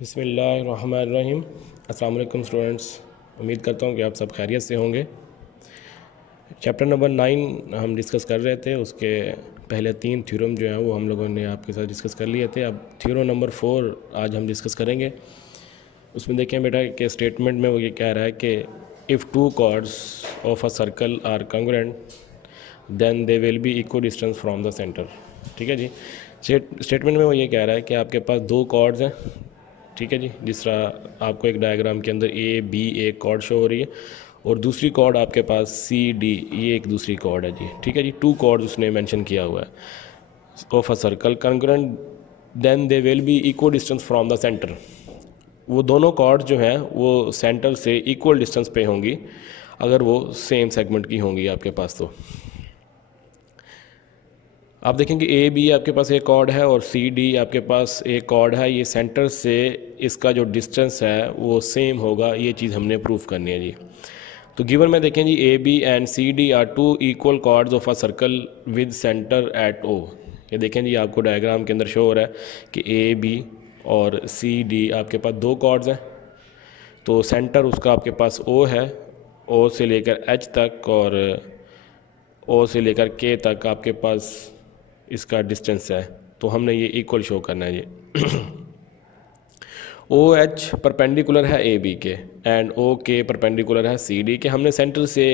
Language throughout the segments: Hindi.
बिस्मिल्लाहिर्रहमानिर्रहीम। अस्सलाम वालेकुम स्टूडेंट्स, उम्मीद करता हूँ कि आप सब खैरियत से होंगे। चैप्टर नंबर 9 हम डिस्कस कर रहे थे, उसके पहले 3 थ्योरम जो हैं वो हम लोगों ने आपके साथ डिस्कस कर लिए थे। अब थ्योरम नंबर 4 आज हम डिस्कस करेंगे। उसमें देखें बेटा कि स्टेटमेंट में वो ये कह रहा है कि if two chords of a circle are congruent then they will be equal distance from the centre. ठीक है जी। स्टेटमेंट में वो ये कह रहा है कि आपके पास 2 कॉर्ड्स हैं, ठीक है जी। जिस तरह आपको एक डायग्राम के अंदर ए बी एक कॉर्ड शो हो रही है और दूसरी कॉर्ड आपके पास सी डी, ये एक दूसरी कॉर्ड है जी। ठीक है जी, 2 कॉर्ड उसने मेंशन किया हुआ है of a circle congruent then they will be equal distance from the centre. वो दोनों कॉर्ड जो हैं वो सेंटर से इक्वल डिस्टेंस पे होंगी अगर वो सेम सेगमेंट की होंगी आपके पास। तो आप देखेंगे ए बी आपके पास एक कॉर्ड है और सी डी आपके पास एक कॉर्ड है। ये सेंटर से इसका जो डिस्टेंस है वो सेम होगा, ये चीज़ हमने प्रूव करनी है जी। तो गिवन में देखें जी, A B and C D are 2 equal chords of a circle with centre at O. ये देखें जी, आपको डायग्राम के अंदर शो हो रहा है कि ए बी और सी डी आपके पास 2 कॉर्ड्स हैं। तो सेंटर उसका आपके पास ओ है, ओ से लेकर एच तक और ओ से लेकर के तक आपके पास इसका डिस्टेंस है। तो हमने ये इक्वल शो करना है ये। ओ एच परपेंडिकुलर है ए बी के एंड ओ के परपेंडिकुलर है सी डी के। हमने सेंटर से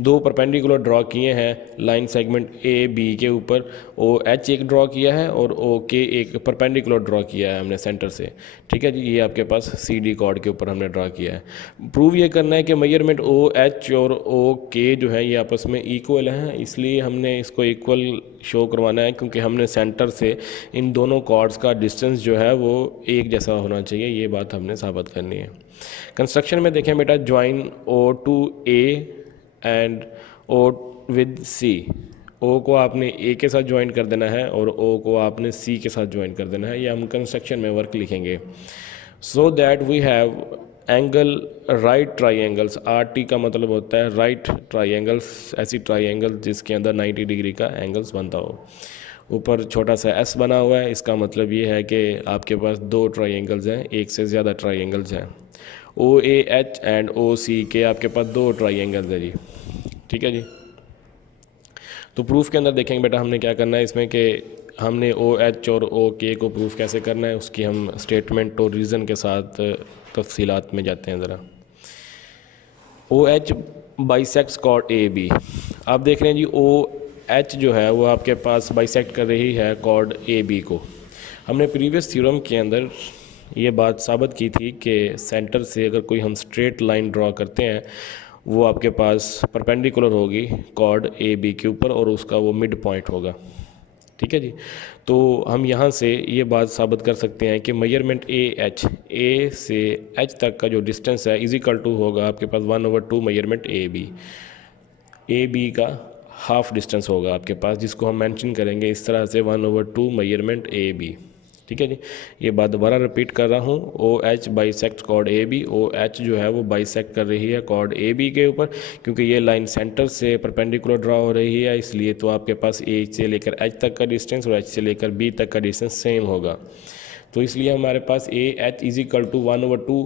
2 परपेंडिकुलर ड्रॉ किए हैं लाइन सेगमेंट ए बी के ऊपर। ओ एच एक ड्रॉ किया है और ओ के एक परपेंडिकुलर ड्रॉ किया है हमने सेंटर से। ठीक है जी, ये आपके पास सी डी कॉर्ड के ऊपर हमने ड्रॉ किया है। प्रूव ये करना है कि मेजरमेंट ओ एच और ओ के जो है ये आपस में इक्वल हैं, इसलिए हमने इसको इक्वल शो करवाना है क्योंकि हमने सेंटर से इन दोनों कॉर्ड्स का डिस्टेंस जो है वो एक जैसा होना चाहिए, ये बात हमने साबित करनी है। कंस्ट्रक्शन में देखें बेटा, join O to A and O with C. O को आपने ए के साथ ज्वाइन कर देना है और ओ को आपने सी के साथ ज्वाइन कर देना है। ये हम कंस्ट्रक्शन में वर्क लिखेंगे। So that we have angle right triangles. R T का मतलब होता है राइट ट्राइंगल्स, ऐसी ट्राइंगल जिसके अंदर 90 डिग्री का एंगल्स बनता हो। ऊपर छोटा सा एस बना हुआ है, इसका मतलब ये है कि आपके पास 2 ट्राइंगल्स हैं, एक से ज़्यादा ट्राइंगल्स हैं। ओ A H and O C K आपके पास 2 ट्राइंगल्स हैं जी। ठीक है जी। तो प्रूफ के अंदर देखेंगे बेटा हमने क्या करना है इसमें कि हमने ओ एच और ओ के को प्रूफ कैसे करना है, उसकी हम स्टेटमेंट और रीज़न के साथ तफसीलात में जाते हैं ज़रा। O H bisects chord A B. आप देख रहे हैं जी, ओ एच जो है वो आपके पास बाइसेक्ट कर रही है कॉर्ड ए बी को। हमने प्रीवियस थ्योरम के अंदर ये बात साबित की थी कि सेंटर से अगर कोई हम स्ट्रेट लाइन ड्रॉ करते हैं वो आपके पास परपेंडिकुलर होगी कॉर्ड ए बी के ऊपर और उसका वो मिड पॉइंट होगा। ठीक है जी। तो हम यहाँ से ये बात साबित कर सकते हैं कि मेजरमेंट ए से एच तक का जो डिस्टेंस है इज इक्वल टू होगा आपके पास 1/2 मेजरमेंट ए बी का हाफ डिस्टेंस होगा आपके पास, जिसको हम मेंशन करेंगे इस तरह से 1/2 मेजरमेंट ए बी। ठीक है जी। ये बात दोबारा रिपीट कर रहा हूँ, O H bisect chord A B. O H जो है वो बाइसेक्ट कर रही है कॉर्ड ए बी के ऊपर, क्योंकि ये लाइन सेंटर से परपेंडिकुलर ड्रॉ हो रही है, इसलिए तो आपके पास ए से लेकर एच तक का डिस्टेंस और एच से लेकर बी तक का डिस्टेंस सेम होगा। तो इसलिए हमारे पास A H is equal to 1/2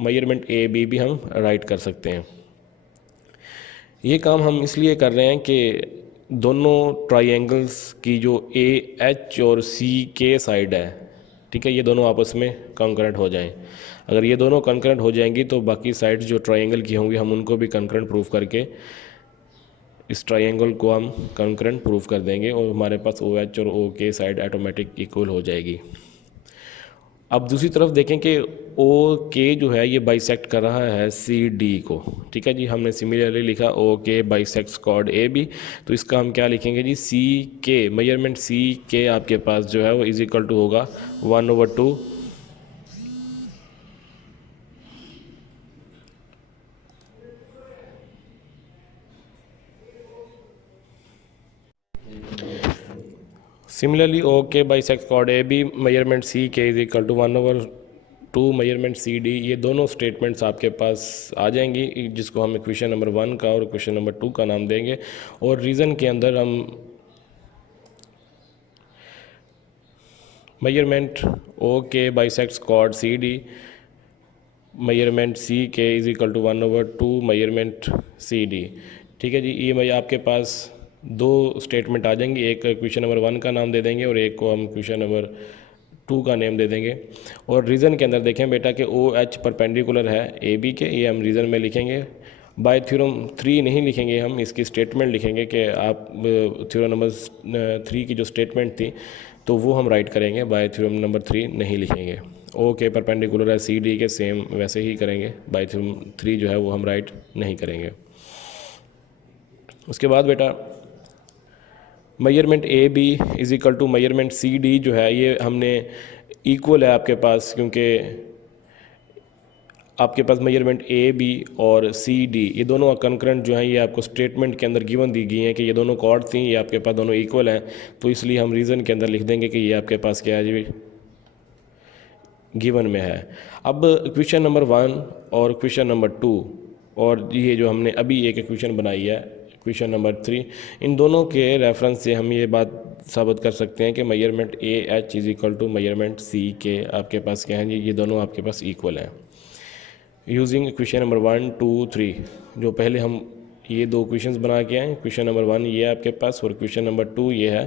measurement A B भी हम राइट कर सकते हैं। ये काम हम इसलिए कर रहे हैं कि दोनों ट्राइंगल्स की जो ए एच और सी के साइड है, ठीक है, ये दोनों आपस में कंकरेंट हो जाएं। अगर ये दोनों कंकरेंट हो जाएंगी तो बाकी साइड्स जो ट्राइंगल की होंगी हम उनको भी कंकरेंट प्रूव करके इस ट्राइंगल को हम कंकरेंट प्रूव कर देंगे और हमारे पास ओ एच और ओ के साइड ऑटोमेटिक इक्वल हो जाएगी। अब दूसरी तरफ देखें कि ओ के जो है ये बाइसेक्ट कर रहा है सी डी को। ठीक है जी, हमने सिमिलरली लिखा ओ K bisects chord A B. तो इसका हम क्या लिखेंगे जी, सी के मेजरमेंट सी के आपके पास जो है वो इज इक्वल टू होगा 1/2 similarly O K bisect chord A B measurement C K is equal to 1/2 measurement C D. ये दोनों स्टेटमेंट्स आपके पास आ जाएंगी, जिसको हम क्वेश्चन नंबर 1 का और क्वेश्चन नंबर 2 का नाम देंगे और रीज़न के अंदर हम measurement O K bisects chord C D, measurement C K is equal to 1/2 measurement C D. ठीक है जी, ये भाई आपके पास दो स्टेटमेंट आ जाएंगी, एक क्वेश्चन नंबर 1 का नाम दे देंगे और एक को हम क्वेश्चन नंबर 2 का नेम दे देंगे। और रीज़न के अंदर देखें बेटा कि ओ एच परपेंडिकुलर है ए बी के, ये हम रीज़न में लिखेंगे। बाय थ्योरम 3 नहीं लिखेंगे, हम इसकी स्टेटमेंट लिखेंगे कि आप थ्योरम नंबर 3 की जो स्टेटमेंट थी तो वो हम राइट करेंगे, बाय थ्योरम नंबर 3 नहीं लिखेंगे। ओ के परपेंडिकुलर है सी डी के, सेम वैसे ही करेंगे, बाय थ्योरम 3 जो है वो हम राइट नहीं करेंगे। उसके बाद बेटा measurement A B is equal to measurement C D जो है ये हमने इक्वल है आपके पास, क्योंकि आपके पास मेजरमेंट ए बी और सी डी ये दोनों कंकरेंट जो हैं ये आपको स्टेटमेंट के अंदर गिवन दी गई हैं कि ये दोनों कॉर्ड थी, ये आपके पास दोनों इक्वल हैं, तो इसलिए हम रीज़न के अंदर लिख देंगे कि ये आपके पास क्या है जी, गिवन में है। अब क्वेश्चन नंबर 1 और क्वेश्चन नंबर 2 और ये जो हमने अभी एक क्वेश्चन बनाई है क्वेश्चन नंबर 3, इन दोनों के रेफरेंस से हम ये बात साबित कर सकते हैं कि measurement A H is equal to measurement C K आपके पास क्या है जी, ये दोनों आपके पास इक्वल हैं। यूजिंग क्वेश्चन नंबर 1, 2, 3 जो पहले हम ये दो क्वेश्चंस बना के आए, क्वेश्चन नंबर 1 ये आपके पास और क्वेश्चन नंबर 2 ये है,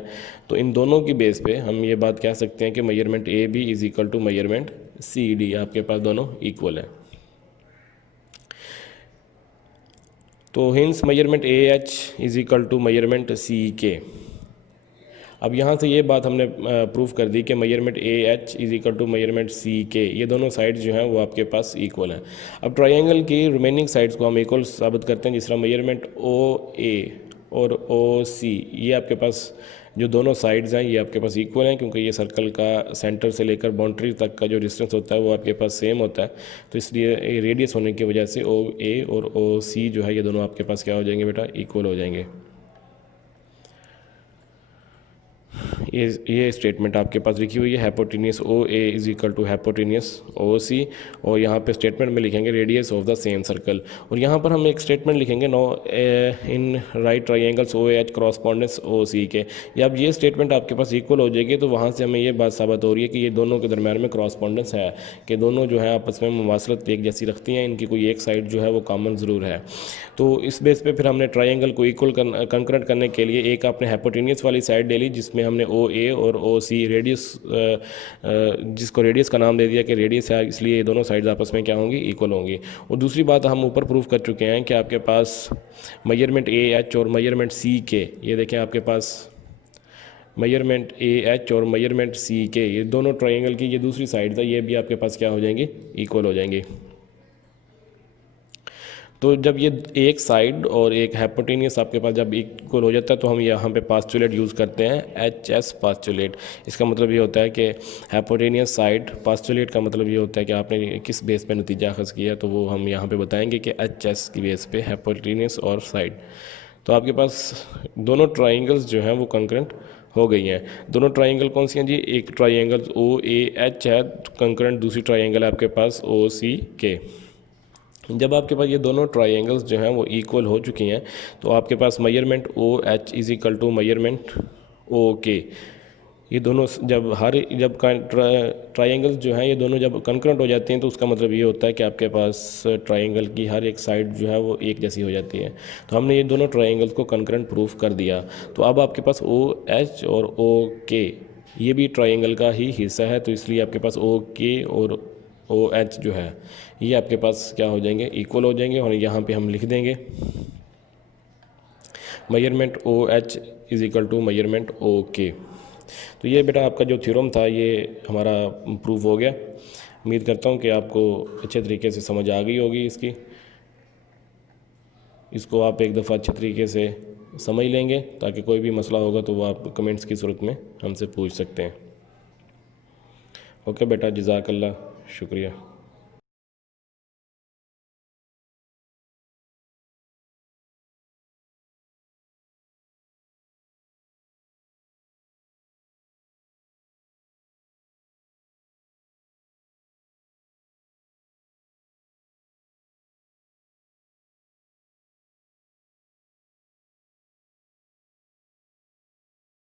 तो इन दोनों की बेस पे हम ये बात कह सकते हैं कि measurement A B is equal to measurement C D आपके पास दोनों इक्वल है। तो hence measurement A H is equal to measurement C K. अब यहाँ से ये बात हमने प्रूफ कर दी कि measurement A H is equal to measurement C K, ये दोनों साइड्स जो हैं वो आपके पास इक्वल हैं। अब ट्रायंगल की रिमेनिंग साइड्स को हम इक्वल साबित करते हैं, जिस तरह मेजरमेंट ओ ए और ओ सी ये आपके पास जो दोनों साइड्स हैं ये आपके पास इक्वल हैं, क्योंकि ये सर्कल का सेंटर से लेकर बाउंड्री तक का जो डिस्टेंस होता है वो आपके पास सेम होता है, तो इसलिए रेडियस होने की वजह से ओ ए और ओ सी जो है ये दोनों आपके पास क्या हो जाएंगे बेटा, इक्वल हो जाएंगे। ये स्टेटमेंट आपके पास लिखी हुई है, hypotenuse O A is equal to hypotenuse O C, और यहाँ पे स्टेटमेंट में लिखेंगे radius of the same circle, और यहाँ पर हम एक स्टेटमेंट लिखेंगे now in right triangles O H correspondence O C K. जब ये स्टेटमेंट आपके पास इक्वल हो जाएगी तो वहाँ से हमें ये बात साबित हो रही है कि ये दोनों के दरम्यान में करॉस्पॉन्डेंस है, कि दोनों जो है आपस में मुमासलत एक जैसी रखती हैं, इनकी कोई एक साइड जो है वो कॉमन ज़रूर है। तो इस बेस पे फिर हमने ट्रायंगल को इक्वल कंकरेंट करने के लिए एक आपने हाइपोटेन्यूस वाली साइड ले ली, जिसमें हमने ओ ए और ओ सी रेडियस जिसको रेडियस का नाम दे दिया कि रेडियस है, इसलिए ये दोनों साइड्स आपस में क्या होंगी, इक्वल होंगी। और दूसरी बात हम ऊपर प्रूफ कर चुके हैं कि आपके पास मेजरमेंट ए एच और मेजरमेंट सी के, ये देखें आपके पास मेजरमेंट ए एच और मेजरमेंट सी के ये दोनों ट्रायंगल की ये दूसरी साइड है, ये भी आपके पास क्या हो जाएंगी, इक्वल हो जाएंगी। तो जब ये एक साइड और एक हाइपोटेन्यूस आपके पास जब इक्वल हो जाता है तो हम यहाँ पे पास्टुलेट यूज़ करते हैं HS पास्टुलेट। इसका मतलब ये होता है कि हाइपोटेन्यूस साइड, पास्टुलेट का मतलब ये होता है कि आपने किस बेस पे नतीजा अखज़ किया, तो वो हम यहाँ पे बताएंगे कि HS की बेस पे हाइपोटेन्यूस और साइड। तो आपके पास दोनों ट्राइंगल्स जो हैं वो कंकरेंट हो गई हैं। दोनों ट्राइंगल कौन सी हैं जी, एक ट्राइंगल OAH है, कंकरेंट दूसरी ट्राइंगल है आपके पास OCK। जब आपके पास ये दोनों ट्राइंगल्स जो हैं वो इक्वल हो चुकी हैं तो आपके पास measurement OH is equal to measurement OK। ये दोनों जब ट्राइंगल्स जो हैं ये दोनों जब कंकरेंट हो जाते हैं तो उसका मतलब ये होता है कि आपके पास ट्राइंगल की हर एक साइड जो है वो एक जैसी हो जाती है। तो हमने ये दोनों ट्राइंगल्स को कंकरेंट प्रूफ कर दिया। तो अब आपके पास OH और OK ये भी ट्राइंगल का ही हिस्सा है, तो इसलिए आपके पास OK और OH जो है ये आपके पास क्या हो जाएंगे, इक्वल हो जाएंगे। और यहाँ पे हम लिख देंगे measurement OH is equal to measurement OK। तो ये बेटा आपका जो थ्योरम था ये हमारा प्रूफ हो गया। उम्मीद करता हूँ कि आपको अच्छे तरीके से समझ आ गई होगी इसको आप एक दफ़ा अच्छे तरीके से समझ लेंगे, ताकि कोई भी मसला होगा तो वो आप कमेंट्स की सूरत में हमसे पूछ सकते हैं। ओके बेटा, जज़ाकल्लाह, शुक्रिया।